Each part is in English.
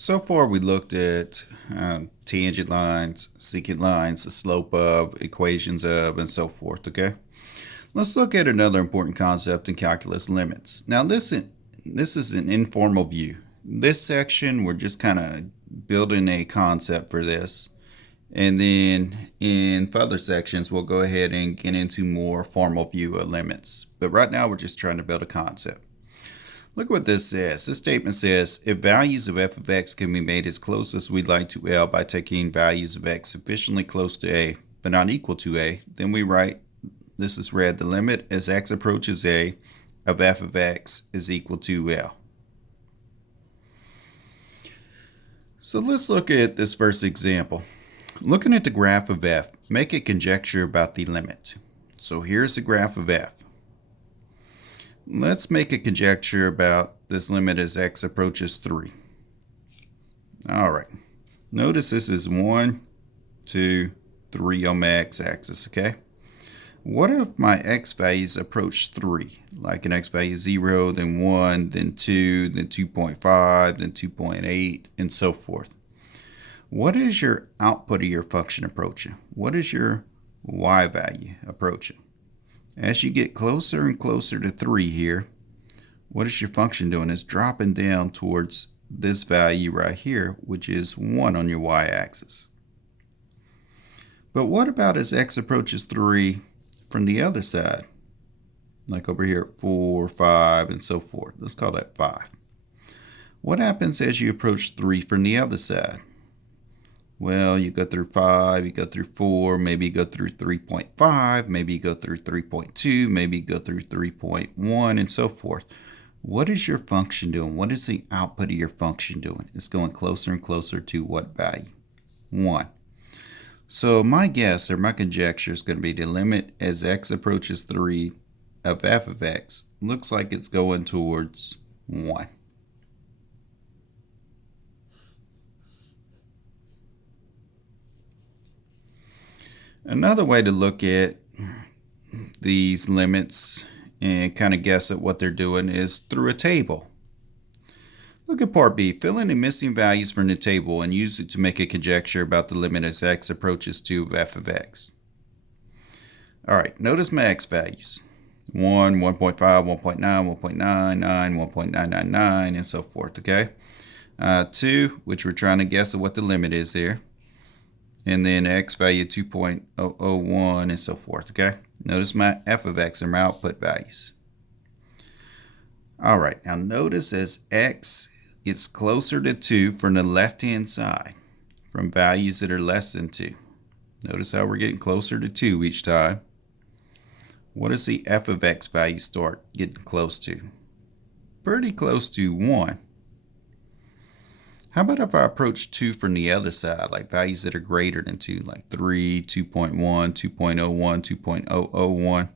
So far, we looked at tangent lines, secant lines, the slope of, equations of, and so forth, okay? Let's look at another important concept in calculus, limits. Now, listen, this is an informal view. This section, we're just kind of building a concept for this. And then in further sections, we'll go ahead and get into more formal view of limits. But right now, we're just trying to build a concept. Look what this says. This statement says, if values of f of x can be made as close as we'd like to L by taking values of x sufficiently close to a, but not equal to a, then we write, this is read, the limit as x approaches a of f of x is equal to L. So let's look at this first example. Looking at the graph of f, make a conjecture about the limit. So here's the graph of f. Let's make a conjecture about this limit as x approaches 3. All right. Notice this is 1, 2, 3 on my x-axis, okay? What if my x values approach 3? Like an x value 0, then 1, then 2, then 2.5, then 2.8, and so forth. What is your output of your function approaching? What is your y value approaching? As you get closer and closer to 3 here, what is your function doing? It's dropping down towards this value right here, which is 1 on your y-axis. But what about as x approaches 3 from the other side? Like over here at 4, 5, and so forth. Let's call that 5. What happens as you approach 3 from the other side? Well, you go through 5, you go through 4, maybe you go through 3.5, maybe you go through 3.2, maybe you go through 3.1, and so forth. What is your function doing? What is the output of your function doing? It's going closer and closer to what value? 1. So my guess or my conjecture is going to be the limit as x approaches 3 of f of x looks like it's going towards 1. Another way to look at these limits and kind of guess at what they're doing is through a table. Look at part B. Fill in the missing values from the table and use it to make a conjecture about the limit as x approaches 2 of f of x. All right, notice my x values. 1, 1.5, 1.9, 1.99, 1.999, and so forth, okay? 2, which we're trying to guess at what the limit is there. And then x value 2.001 and so forth, okay? Notice my f of x are my output values. All right, now notice as x gets closer to 2 from the left-hand side, from values that are less than 2. Notice how we're getting closer to 2 each time. What does the f of x value start getting close to? Pretty close to 1. How about if I approach 2 from the other side, like values that are greater than 2, like 3, 2.1, 2.01, 2.001?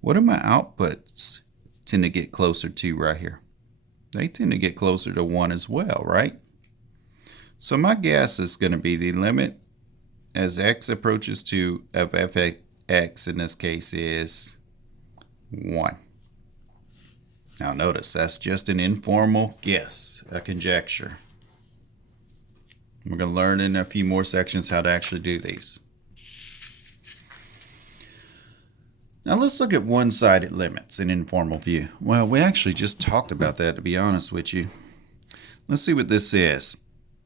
What do my outputs tend to get closer to right here? They tend to get closer to 1 as well, right? So my guess is going to be the limit as x approaches 2 of f of x in this case is 1. Now notice that's just an informal guess, a conjecture. We're going to learn in a few more sections how to actually do these. Now let's look at one-sided limits in informal view. Well, we actually just talked about that, to be honest with you. Let's see what this says.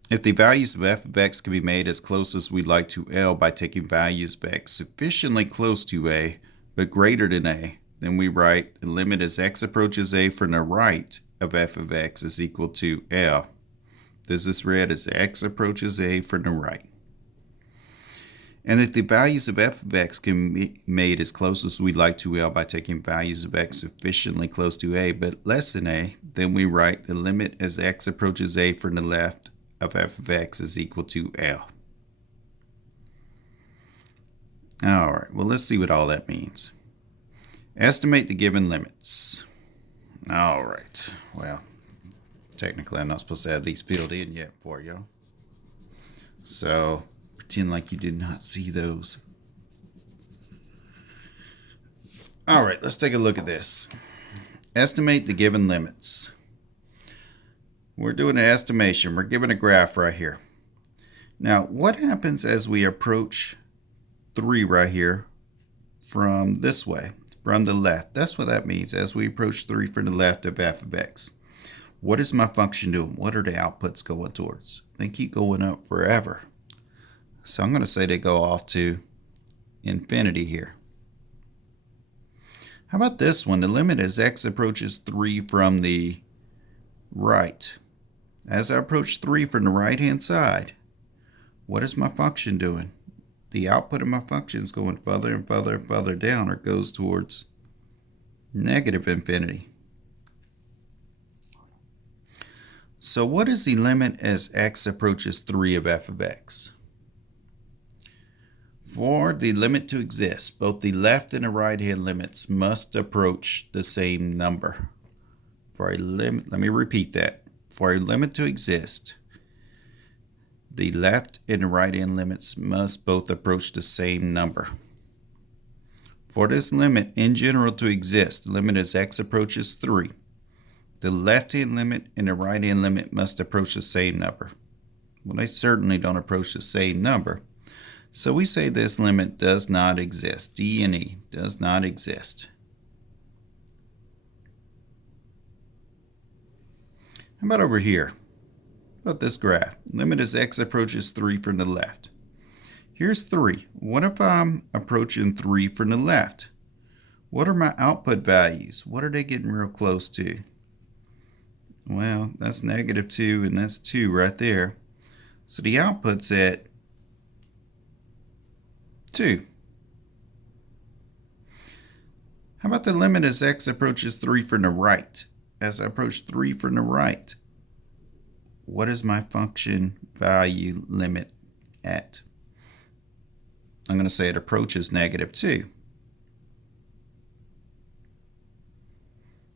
If the values of f of x can be made as close as we'd like to L by taking values of x sufficiently close to a, but greater than a, then we write the limit as x approaches a from the right of f of x is equal to L. This is read as x approaches a from the right. And if the values of f of x can be made as close as we'd like to L by taking values of x sufficiently close to a but less than a, then we write the limit as x approaches a from the left of f of x is equal to L. All right, well, let's see what all that means. Estimate the given limits. All right, well, technically, I'm not supposed to have these filled in yet for you. So, pretend like you did not see those. All right, let's take a look at this. Estimate the given limits. We're doing an estimation. We're given a graph right here. Now, what happens as we approach 3 right here from this way, from the left? That's what that means. As we approach 3 from the left of f of x. What is my function doing? What are the outputs going towards? They keep going up forever. So I'm going to say they go off to infinity here. How about this one? The limit as x approaches 3 from the right. As I approach 3 from the right-hand side, what is my function doing? The output of my function is going further and further and further down, or goes towards negative infinity. So what is the limit as x approaches 3 of f of x? For the limit to exist, both the left and the right-hand limits must approach the same number. For a limit, let me repeat that. For a limit to exist, the left and the right-hand limits must both approach the same number. For this limit in general to exist, the limit as x approaches 3, the left-hand limit and the right-hand limit must approach the same number. Well, they certainly don't approach the same number. So we say this limit does not exist. D and E does not exist. How about over here? How about this graph? Limit as x approaches 3 from the left. Here's 3. What if I'm approaching 3 from the left? What are my output values? What are they getting real close to? Well, that's negative 2 and that's 2 right there. So the output's at 2. How about the limit as x approaches 3 from the right? As I approach 3 from the right, what is my function value limit at? I'm going to say it approaches negative 2.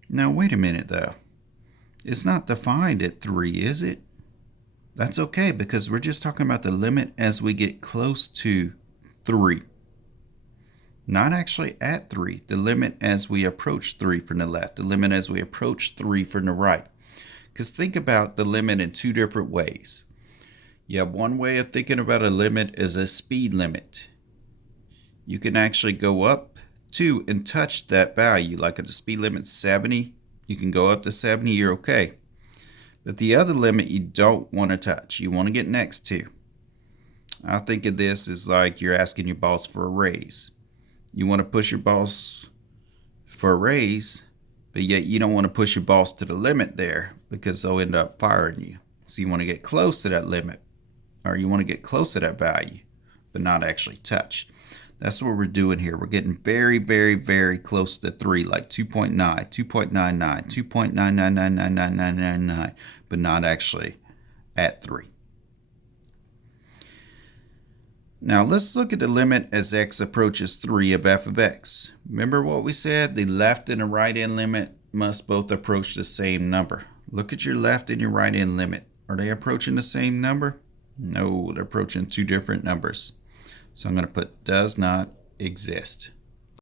Now wait a minute though. It's not defined at 3, is it? That's okay, because we're just talking about the limit as we get close to 3. Not actually at 3. The limit as we approach 3 from the left. The limit as we approach 3 from the right. Because think about the limit in 2 different ways. You have one way of thinking about a limit as a speed limit. You can actually go up to and touch that value. Like if the speed limit's 70, you can go up to 70, you're okay. But the other limit you don't want to touch. You want to get next to. I think of this as like you're asking your boss for a raise. You want to push your boss for a raise, but yet you don't want to push your boss to the limit there because they'll end up firing you. So you want to get close to that limit, or you want to get close to that value, but not actually touch. That's what we're doing here. We're getting very, very, very close to 3, like 2.9, 2.99, 2.9999999, but not actually at 3. Now let's look at the limit as x approaches 3 of f of x. Remember what we said? The left and the right-hand limit must both approach the same number. Look at your left and your right-hand limit. Are they approaching the same number? No, they're approaching 2 different numbers. So I'm going to put does not exist.